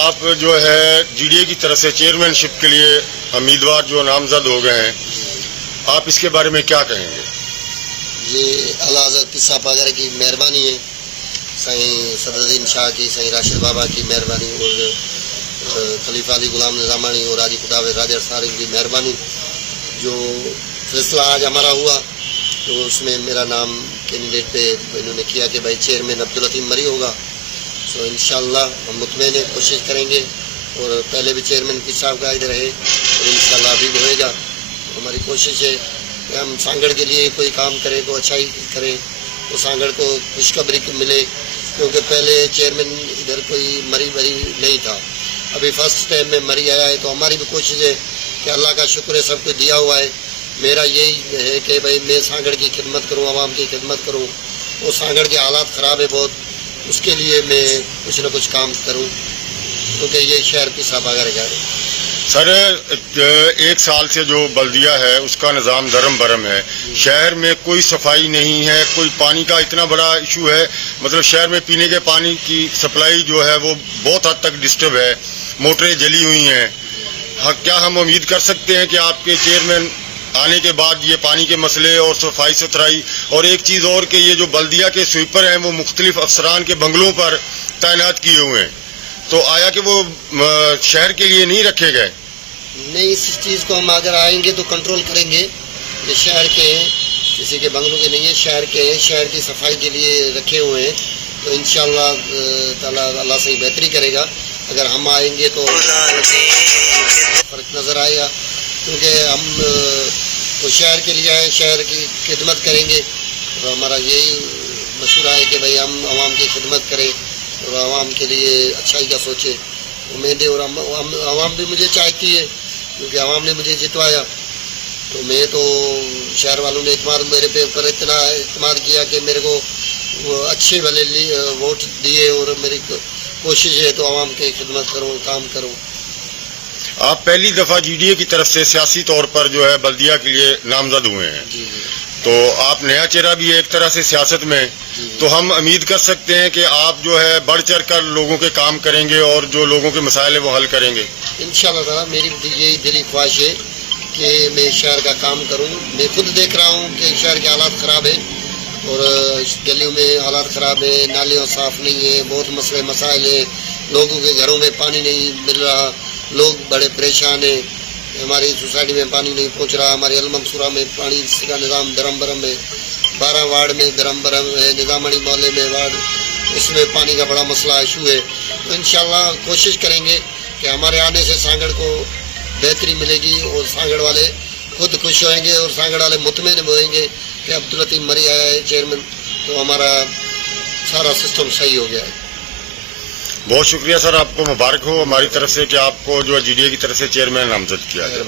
آپ جو ہے جی ڈی اے کی طرف سے چیئرمین شپ کے لیے امیدوار جو نامزد ہو گئے ہیں، آپ اس کے بارے میں کیا کہیں گے؟ یہ اعلیٰ حضرت قصہ پاگر کی مہربانی ہے، سائیں صدرالدین شاہ کی، سائیں راشد بابا کی مہربانی، اور خلیفہ علی غلام نظامانی اور راجی خدا راجہ صارف کی مہربانی. جو فیصلہ آج ہمارا ہوا تو اس میں میرا نام کینڈیڈیٹ پہ انہوں نے کیا کہ بھائی چیئرمین عبداللطیف مری ہوگا. سو انشاءاللہ ہم مطمئن کوشش کریں گے، اور پہلے بھی چیئرمین کی صاحب گائیڈ رہے اور انشاءاللہ ابھی بھی ہوئے گا. ہماری کوشش ہے کہ ہم سانگڑ کے لیے کوئی کام کریں تو اچھائی کریں، تو سانگڑ کو خوشخبری ملے، کیونکہ پہلے چیئرمین ادھر کوئی مری نہیں تھا، ابھی فرسٹ ٹائم میں مری آیا ہے. تو ہماری بھی کوشش ہے کہ اللہ کا شکر ہے سب کو دیا ہوا ہے. میرا یہی ہے کہ بھائی میں سانگڑ کی خدمت کروں، عوام کی خدمت کروں. وہ سانگڑ کے حالات خراب ہے بہت، اس کے لیے میں کچھ نہ کچھ کام کروں، کیونکہ یہ شہر کی صفاگر ہے. سر، ایک سال سے جو بلدیہ ہے اس کا نظام درم برم ہے، شہر میں کوئی صفائی نہیں ہے، کوئی پانی کا اتنا بڑا ایشو ہے، مطلب شہر میں پینے کے پانی کی سپلائی جو ہے وہ بہت حد تک ڈسٹرب ہے، موٹریں جلی ہوئی ہیں. کیا ہم امید کر سکتے ہیں کہ آپ کے چیئرمین آنے کے بعد یہ پانی کے مسئلے اور صفائی ستھرائی، اور ایک چیز اور کہ یہ جو بلدیہ کے سویپر ہیں وہ مختلف افسران کے بنگلوں پر تعینات کیے ہوئے ہیں، تو آیا کہ وہ شہر کے لیے نہیں رکھے گئے؟ نہیں، اس چیز کو ہم اگر آئیں گے تو کنٹرول کریں گے. یہ شہر کے ہیں، کسی کے بنگلوں کے نہیں ہے، شہر کے ہیں، شہر کی صفائی کے لیے رکھے ہوئے ہیں. تو انشاءاللہ تعالیٰ اللہ سے بہتری کرے گا. اگر ہم آئیں گے تو فرق نظر آئے گا، کیونکہ ہم تو شہر کے لیے آئے، شہر کی خدمت کریں گے. اور ہمارا یہی مشورہ ہے کہ بھائی ہم عوام کی خدمت کریں اور عوام کے لیے اچھائی کا سوچے. امیدیں، اور عوام بھی مجھے چاہتی ہے، کیونکہ عوام نے مجھے جتوایا. تو میں تو شہر والوں نے میرے پہ اوپر اتنا اعتماد کیا کہ میرے کو وہ اچھے والے ووٹ دیے، اور میری کوشش ہے تو عوام کی خدمت کروں، کام کروں. آپ پہلی دفعہ جی ڈی اے کی طرف سے سیاسی طور پر جو ہے بلدیہ کے لیے نامزد ہوئے ہیں، جی تو آپ نیا چہرہ بھی ہے ایک طرح سے سیاست میں، تو ہم امید کر سکتے ہیں کہ آپ جو ہے بڑھ چڑھ کر لوگوں کے کام کریں گے اور جو لوگوں کے مسائل ہیں وہ حل کریں گے. انشاءاللہ تعالیٰ میری یہی دلی خواہش ہے کہ میں شہر کا کام کروں. میں خود دیکھ رہا ہوں کہ شہر کے حالات خراب ہیں، اور گلیوں میں حالات خراب ہیں، نالیاں صاف نہیں ہیں، بہت مسئلے مسائل ہیں، لوگوں کے گھروں میں پانی نہیں مل رہا، لوگ بڑے پریشان ہیں. ہماری سوسائٹی میں پانی نہیں پہنچ رہا. ہمارے المنصورہ میں پانی کا نظام درم برم ہے، 12 وارڈ میں درم برم ہے، نظامانی محلے میں وارڈ، اس میں پانی کا بڑا مسئلہ ایشو ہے. تو انشاءاللہ کوشش کریں گے کہ ہمارے آنے سے سانگڑ کو بہتری ملے گی، اور سانگڑ والے خود خوش ہوئیں گے، اور سانگڑ والے مطمئن ہوئیں گے کہ عبداللطیف مری آیا ہے چیئرمین، تو ہمارا سارا سسٹم صحیح ہو گیا ہے. بہت شکریہ سر، آپ کو مبارک ہو ہماری طرف سے کہ آپ کو جو جی ڈی اے کی طرف سے چیئرمین نامزد کیا ہے.